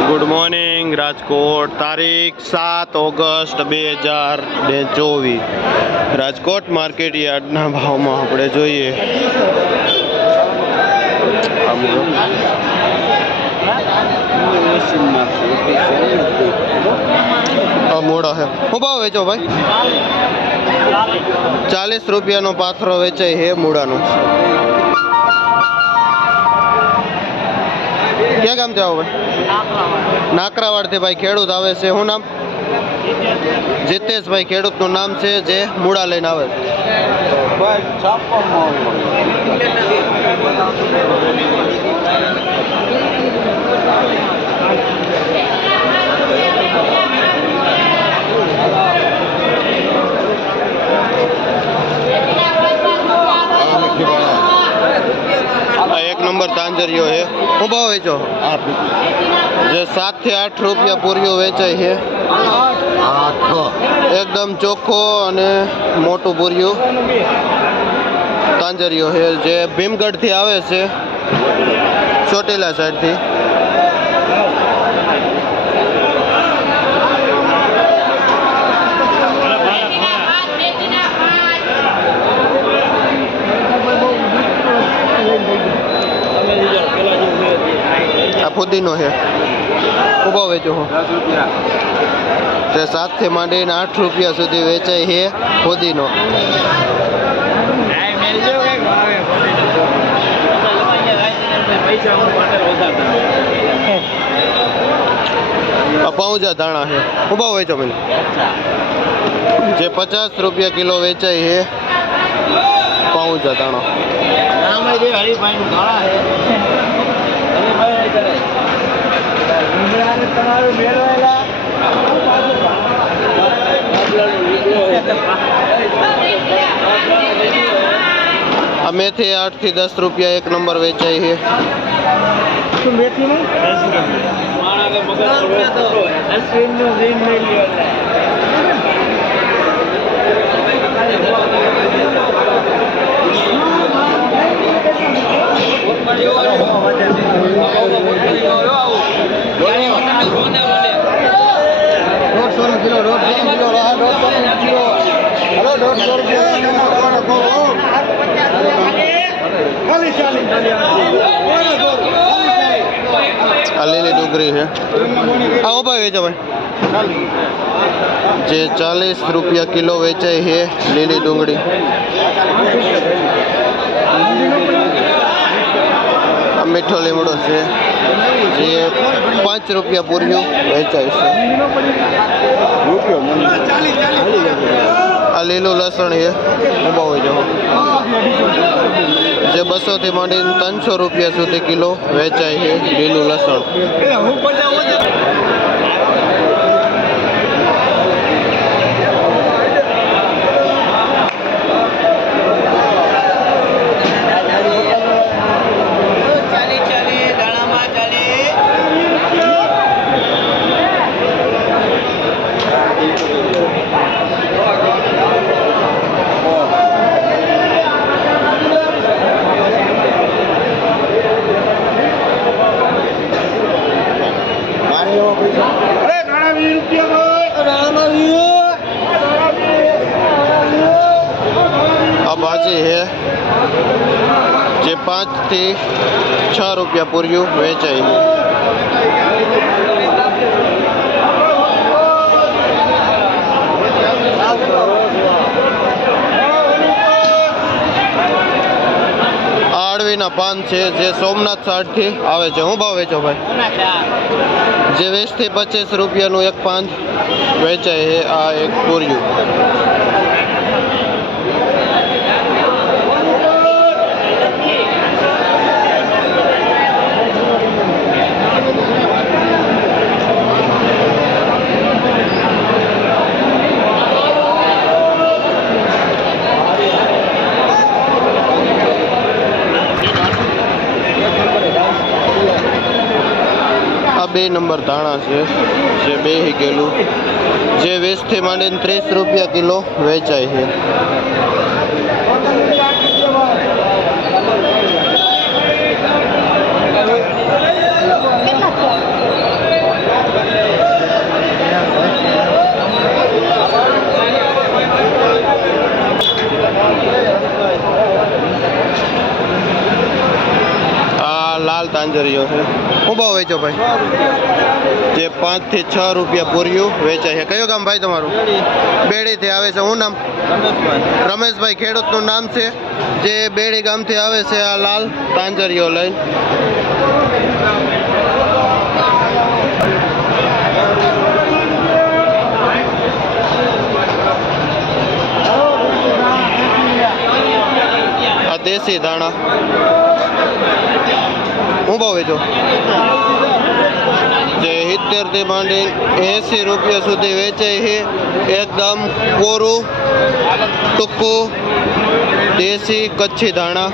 Good morning Rajkot. તારીખ 7 August 2024. Rajkot market યાર્ડના ભાવમાં આપણે જોઈએ. મોડા છે. શું ભાવ વેચો ભાઈ? 40 રૂપિયાનો પાથરો વેચાય છે મૂળાનો. ક્યાં ગામ જાઓ ભાઈ? નાકરાવાડથી ભાઈ ખેડૂત આવે છે. શું નામ? જીતેશભાઈ ખેડૂતનું નામ છે, જે મૂળા લઈને આવે છે. એક નંબર તાંજરીઓ છે. શું ભાવ વેચો? જે 7 થી 8 રૂપિયા પૂરીઓ વેચાય છે. એકદમ ચોખ્ખો અને મોટું પૂરિયું તાંજરીઓ છે, જે ભીમગઢ થી આવે છે, ચોટીલા સાઈડ થી. આ ફુદીનો છે. ઉભો વેચો હો. જે 7 થી માંડીને 8 રૂપિયા સુધી વેચાય છે ફુદીનો. પાઉજા ધાણા છે. ઉભો વેચો ભાઈ. જે 50 રૂપિયા કિલો વેચાય છે પાઉજા ધાણા. આ મેથી 8 થી 10 રૂપિયા એક નંબર વેચાય છે. આ લીલી ડુંગળી છે. આ ઉભા વેચો ભાઈ. જે 40 રૂપિયા કિલો વેચાય છે લીલી ડુંગળી. આ મીઠો લીમડો છે, જે 5 રૂપિયા પૂર્યું વેચાય છે. આ લીલું લસણ છે. ઉભા હોય જાઓ. જે 200 થી માંડીને 300 રૂપિયા સુધી કિલો વેચાય છે લીલું લસણ. આ ભાજી છે, જે 5 થી 6 રૂપિયા પૂર્યું વેચાય. આડવીના પાન છે, જે સોમનાથ સાઈડ થી આવે છે. હું ભાવ વેચો ભાઈ? જે 20 થી 25 રૂપિયાનું એક પાન વેચાય છે. આ એક પૂર્યું. આ 2 નંબર ધાણા છે, જે 2 કિલો, જે 20 થી માંડીને 30 રૂપિયા કિલો વેચાય છે. તાંજરિયો છે. શું ભાવ વેચો ભાઈ? જે 5 થી 6 રૂપિયા પૂર્યું વેચાય છે. કયો ગામ ભાઈ તમારું? બેડીથી આવે છે. શું નામ? રમેશભાઈ. ખેડૂતનું નામ છે જે બેડી ગામથી આવે છે આ લાલ તાંજરિયો લઈને. આ દેશી ધાણા. હું ભાવ વેચો? જે 70 થી માંડી 80 રૂપિયા સુધી વેચાય છે. એકદમ કોરું ટૂંકું દેશી કચ્છી ધાણા.